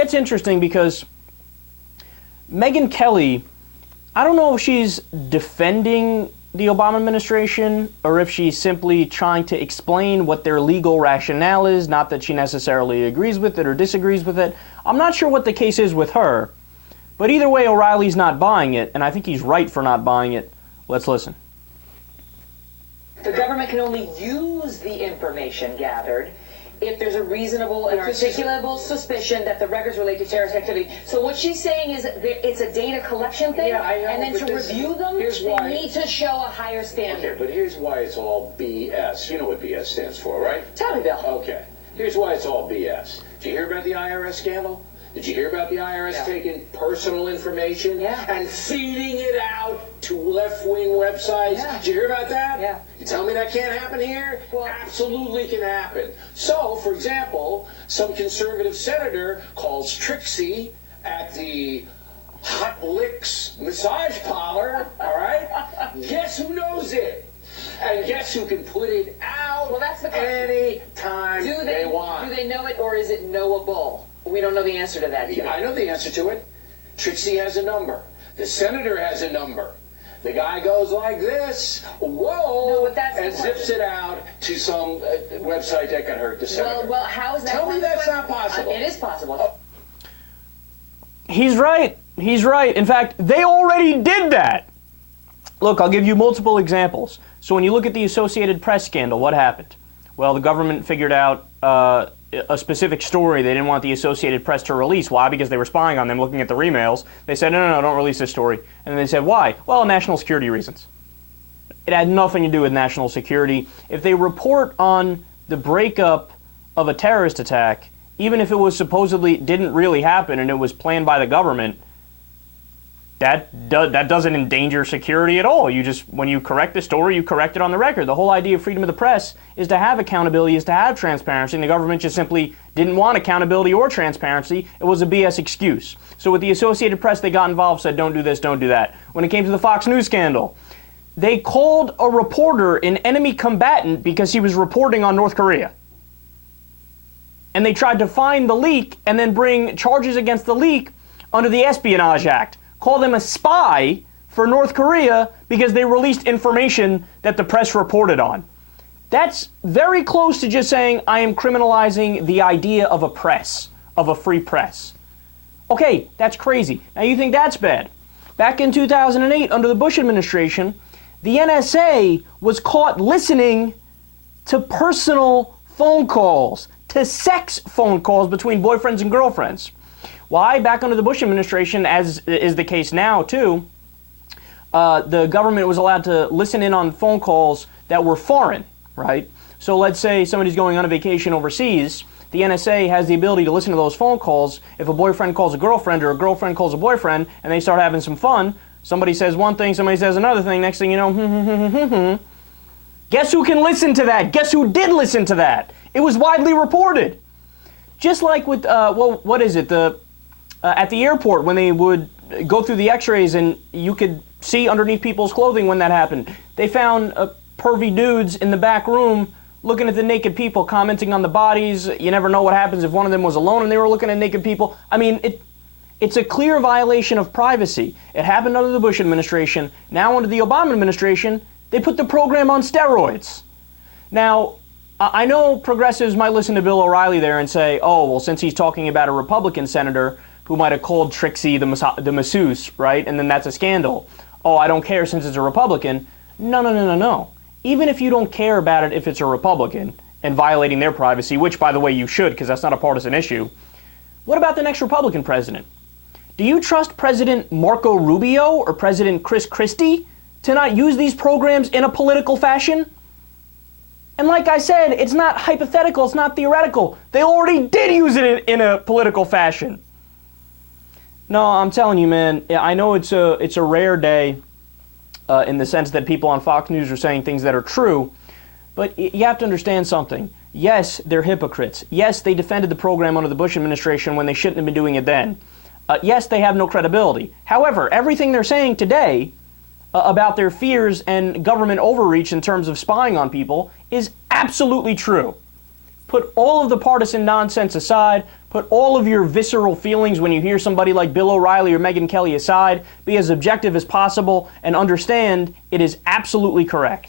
It's interesting because Megyn Kelly, I don't know if she's defending the Obama administration or if she's simply trying to explain what their legal rationale is, not that she necessarily agrees with it or disagrees with it. I'm not sure what the case is with her, but either way, O'Reilly's not buying it, and I think he's right for not buying it. Let's listen. The government can only use the information gathered if there's a reasonable and articulable suspicion that the records relate to terrorist activity. So what she's saying is it's a data collection thing, yeah, I know, and then to review them, they need to show a higher standard. Okay, but here's why it's all BS. You know what BS stands for, right? Tell me, Bill. Okay, here's why it's all BS. Did you hear about the IRS scandal? Did you hear about the IRS taking personal information and feeding it out to left-wing websites? Yeah. Did you hear about that? Yeah. You tell me that can't happen here? Well, absolutely can happen. So, for example, some conservative senator calls Trixie at the Hot Licks massage parlor, all right? Guess who knows it? And guess who can put it out that's the question. anytime they want? Do they know it, or is it knowable? We don't know the answer to that either. Yeah, I know the answer to it. Trixie has a number. The senator has a number. The guy goes like this, whoa, No, but that's and zips it out to some website that can hurt the senator. Well, how is that Tell possible? me that's not possible. It is possible. He's right. He's right. In fact, they already did that. Look, I'll give you multiple examples. So when you look at the Associated Press scandal, what happened? Well, the government figured out a specific story they didn't want the Associated Press to release. Why? Because they were spying on them, looking at the emails. They said, no, don't release this story. And then they said, why? Well, national security reasons. It had nothing to do with national security. If they report on the breakup of a terrorist attack, even if it was supposedly didn't really happen and it was planned by the government, that doesn't endanger security at all. You just, when you correct the story, you correct it on the record. The whole idea of freedom of the press is to have accountability, is to have transparency, and the government just simply didn't want accountability or transparency. It was a BS excuse. So with the Associated Press, they got involved, said, don't do this, don't do that. When it came to the Fox News scandal, they called a reporter an enemy combatant because he was reporting on North Korea. And they tried to find the leak and then bring charges against the leak under the Espionage Act. Call them a spy for North Korea because they released information that the press reported on. That's very close to just saying I am criminalizing the idea of a press, of a free press. Okay, that's crazy. Now you think that's bad. Back in 2008, under the Bush administration, the NSA was caught listening to personal phone calls, to sex phone calls between boyfriends and girlfriends. Why? Back under the Bush administration, as is the case now too, the government was allowed to listen in on phone calls that were foreign, right? So let's say somebody's going on a vacation overseas. The NSA has the ability to listen to those phone calls. If a boyfriend calls a girlfriend or a girlfriend calls a boyfriend and they start having some fun, somebody says one thing, somebody says another thing, next thing you know, guess who can listen to that? Guess who did listen to that? It was widely reported. Just like with, what is it? At the airport, when they would go through the x-rays and you could see underneath people's clothing when that happened. They found pervy dudes in the back room looking at the naked people, commenting on the bodies. You never know what happens if one of them was alone and they were looking at naked people. I mean, it's a clear violation of privacy. It happened under the Bush administration. Now under the Obama administration, they put the program on steroids. Now, I know progressives might listen to Bill O'Reilly there and say, oh, well, since he's talking about a Republican senator who might have called Trixie the masseuse, right? And then that's a scandal. Oh, I don't care since it's a Republican. No. Even if you don't care about it if it's a Republican and violating their privacy, which, by the way, you should because that's not a partisan issue, what about the next Republican president? Do you trust President Marco Rubio or President Chris Christie to not use these programs in a political fashion? And like I said, it's not hypothetical, it's not theoretical. They already did use it in a political fashion. No, I'm telling you, man, I know it's a rare day in the sense that people on Fox News are saying things that are true, but you have to understand something. Yes, they're hypocrites. Yes, they defended the program under the Bush administration when they shouldn't have been doing it then. Yes, they have no credibility. However, everything they're saying today about their fears and government overreach in terms of spying on people is absolutely true. Put all of the partisan nonsense aside. Put all of your visceral feelings when you hear somebody like Bill O'Reilly or Megyn Kelly aside. Be as objective as possible and understand it is absolutely correct.